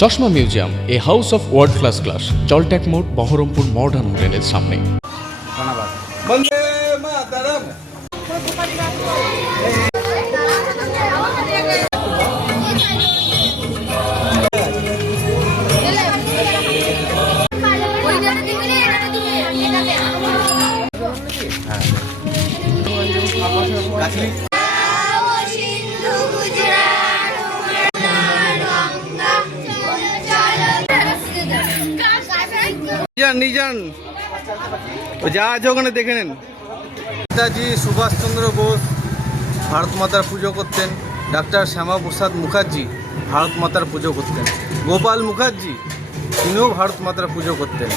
চশমা museum, a house of world class, জলট্যাক মোড়, বহরমপুর মডার্ন হোটেলের সামনে। ধন্যবাদ। বন্দে মাতরম। নিজান যা আছে ওখানে দেখে নেন। নেতাজি সুভাষচন্দ্র বোস ভারত মাতার পুজো করতেন। ডাক্তার শ্যামাপ্রসাদ মুখার্জি ভারত মাতার পুজো করতেন। গোপাল মুখার্জি তিনিও ভারত মাতার পুজো করতেন।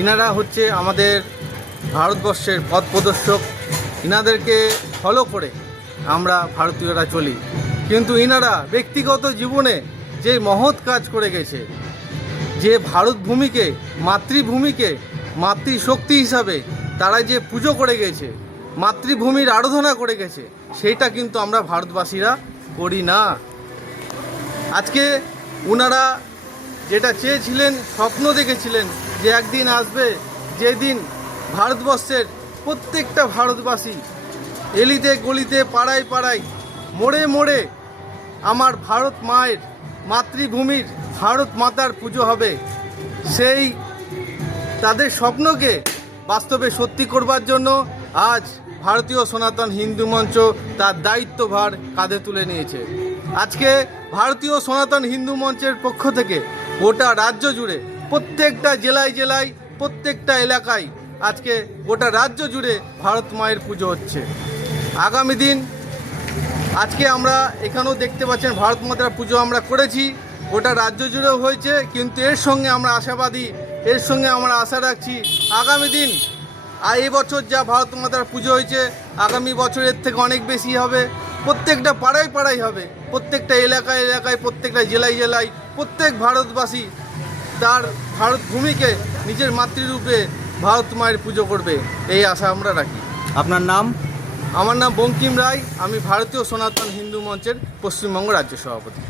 ইনারা হচ্ছে আমাদের ভারতবর্ষের পথ প্রদর্শক। ইনাদেরকে ফলো করে আমরা ভারতীয়রা চলি। কিন্তু ইনারা ব্যক্তিগত জীবনে যে মহৎ কাজ করে গেছে, যে ভারত ভূমিকে, মাতৃভূমিকে মাতৃশক্তি হিসাবে তারা যে পুজো করে গেছে, মাতৃভূমির আরাধনা করে গেছে, সেইটা কিন্তু আমরা ভারতবাসীরা করি না। আজকে ওনারা যেটা চেয়েছিলেন, স্বপ্ন দেখেছিলেন যে একদিন আসবে যেদিন ভারতবর্ষের প্রত্যেকটা ভারতবাসী এলিতে গলিতে পাড়ায় পাড়ায় মোড়ে মোড়ে আমার ভারত মায়ের মাতৃভূমির ভারত মাতার পুজো হবে। সেই তাদের স্বপ্নকে বাস্তবে সত্যি করবার জন্য আজ ভারতীয় সনাতন হিন্দু মঞ্চ তার দায়িত্বভার কাঁধে তুলে নিয়েছে। আজকে ভারতীয় সনাতন হিন্দু মঞ্চের পক্ষ থেকে গোটা রাজ্য জুড়ে প্রত্যেকটা জেলায় জেলায় প্রত্যেকটা এলাকায় আজকে গোটা রাজ্য জুড়ে ভারত মায়ের পুজো হচ্ছে। আগামী দিন আজকে আমরা এখানেও দেখতে পাচ্ছেন ভারত মাতার পুজো আমরা করেছি, গোটা রাজ্য জুড়েও হয়েছে। কিন্তু এর সঙ্গে আমরা আশাবাদী, এর সঙ্গে আমরা আশা রাখছি আগামী দিন এই বছর যা ভারত মাতার পুজো হয়েছে, আগামী বছরের থেকে অনেক বেশি হবে। প্রত্যেকটা পাড়ায় পাড়ায় হবে, প্রত্যেকটা এলাকায় এলাকায়, প্রত্যেকটা জেলায় জেলায় প্রত্যেক ভারতবাসী তার ভারত ভূমিকে নিজের মাতৃরূপে ভারত মায়ের পুজো করবে, এই আশা আমরা রাখি। আপনার নাম? আমার নাম বঙ্কিম রায়, আমি ভারতীয় সনাতন হিন্দু মঞ্চের পশ্চিমবঙ্গ রাজ্য সভাপতি।